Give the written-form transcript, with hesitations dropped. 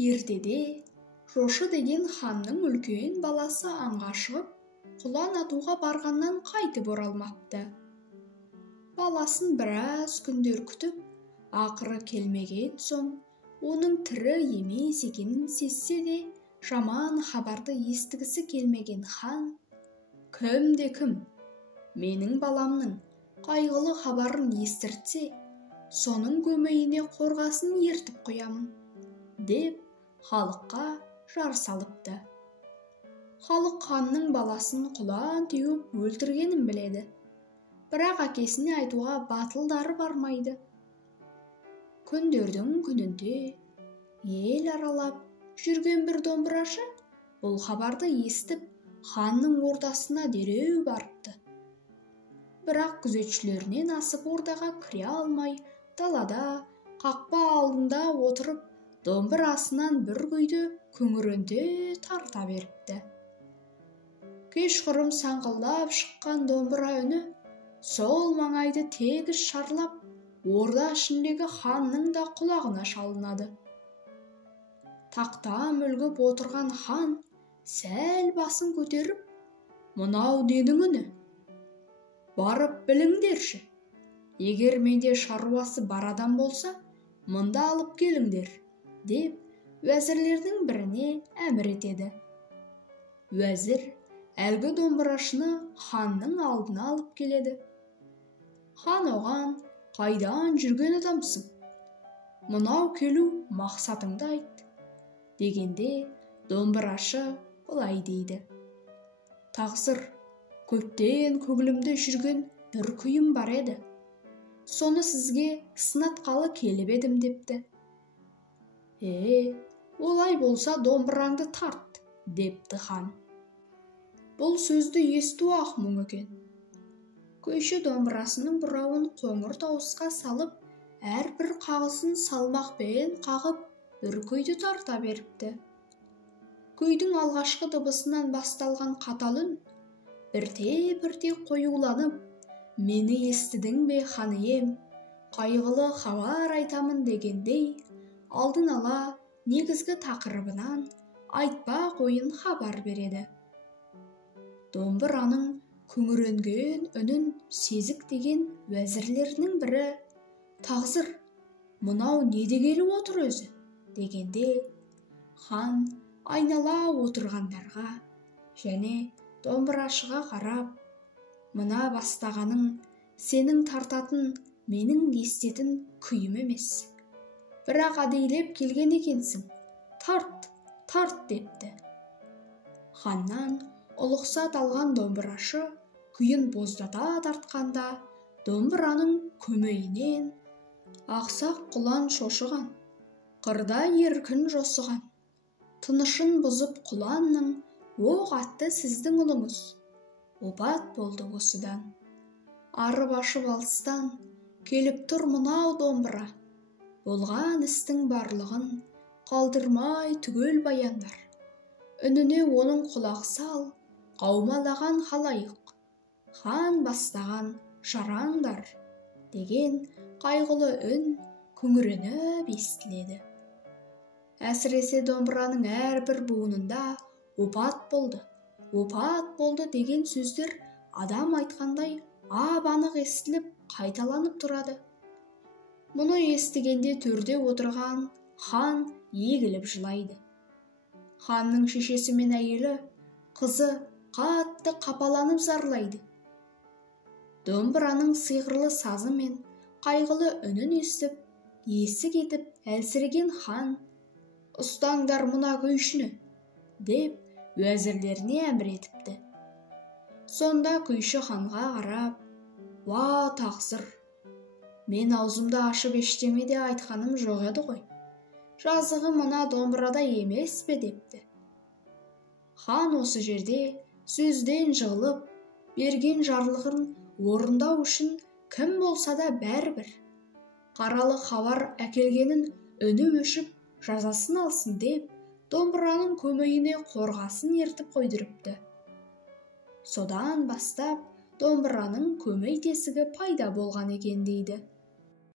Ертеде Жошы деген ханның үлкен баласы аңға шығып, құлан атуға барғаннан қайтып оралмапты. Баласын біраз күндер күтіп, ақыры келмеген соң, оның тірі емес екенін сезсе де, жаман хабарды естігісі келмеген хан, кім, менің баламның қайғылы хабарын естіртсе, соның көмейіне қорғасын ертіп қоямын, деп халыққа жар салыпты. Халық ханның баласын құлан теуіп өлтіргенін біледі, бірақ әкесіне айтуға батылдары бармайды. Күндердің күнінде ел аралап жүрген бір домбырашы бұл хабарды естіп, ханның ордасына дереу барыпты. Бірақ күзетшілерінен асып ордаға кіре алмай, далада қақпа алдында отырып, домбырасынан бір күйді күңіренте тарта беріпті. Кешқұрым саңғылдап шыққан домбыра үні сол маңайды тегіс шарлап, орда ішіндегі ханның да құлағына шалынады. Тақта мүлгіп отырған хан сәл басын көтеріп, «Мынау ненің үні? Барып біліңдерші. Егер менде шаруасы бар адам болса, мында алып келіңдер», деп уәзірлердің біріне әмір етеді. Уәзір әлгі домбырашыны ханның алдына алып келеді. Хан оған: «Қайдан жүрген адамсың? Мынау келу мақсатыңды айт», дегенде домбырашы былай дейді: «Тақсыр, көптен көңілімде жүрген бір күйім бар еді. Соны сізге сынатқалы келіп едім», депті. Олай болса домбыраңды тарт», депті хан. Бұл сөзді есту ақ мұң екен. Көші домбырасының бұрауын қоңыр дауысқа салып, әрбір қағысын салмақпен қағып, бір күйді тарта беріпті. Күйдің алғашқы дыбысынан басталған қатал үн бірте-бірте қоюланып, «Мені естідің бе, хан ием? Қайғылы хабар айтамын», дегендей, алдын ала негізгі тақырыбынан айтпақ ойын хабар береді. Домбыраның күңіренген үнін сезік деген уәзірлерінің бірі: «Тақсыр, мынау не дегелі отыр өзі?» дегенде, хан айнала отырғандарға және домбырашыға қарап: «Мына бастағаның сенің тартатын, менің естетін күйім емес. Бірақ әдейлеп келген екенсің. Тарт», депті. Ханнан ұлықсат алған домбырашы күйін боздата тартқанда, домбыраның көмейінен ақсақ құлан шошыған, қырда еркін жосыған. Тынышын бұзып құланның оқ атты сіздің ұлыңыз. Опат болды осыдан. Арып-ашып алыстан келіп тұр мынау домбыра. Болған істің барлығын қалдырмай түгел баяндар. Үніне оның құлақ сал, қаумалаған халайық. Хан бастаған жараңдар», деген қайғылы үн күңіреніп естіледі. Әсіресе домбыраның әрбір буынында «опат болды» деген сөздер адам айтқандай ап-анық естіліп, қайталанып тұрады. Мұны естігенде төрде отырған хан егіліп жылайды. Ханның шешесі мен әйелі, қызы қатты қапаланып зарлайды. Домбыраның сиқырлы сазы мен қайғылы үнін естіп, есі кетіп әлсіреген хан: «Ұстаңдар мына күйшіні», деп уәзірлеріне әмір етіпті. Сонда күйші ханға қарап: «Ва тақсыр, мен аузымды ашып ештеме де айтқаным жоқ еді ғой. Жазығы мына домбырада емес пе?» депті. Хан осы жерде сөзден жығылып, берген жарлығын орындау үшін кім болса да бәрібір қаралы хабар әкелгенін үні өшіп жазасын алсын деп, домбыраның көмейіне қорғасын ертіп қойдырыпты. Содан бастап домбыраның көмей тесігі пайда болған екен дейді.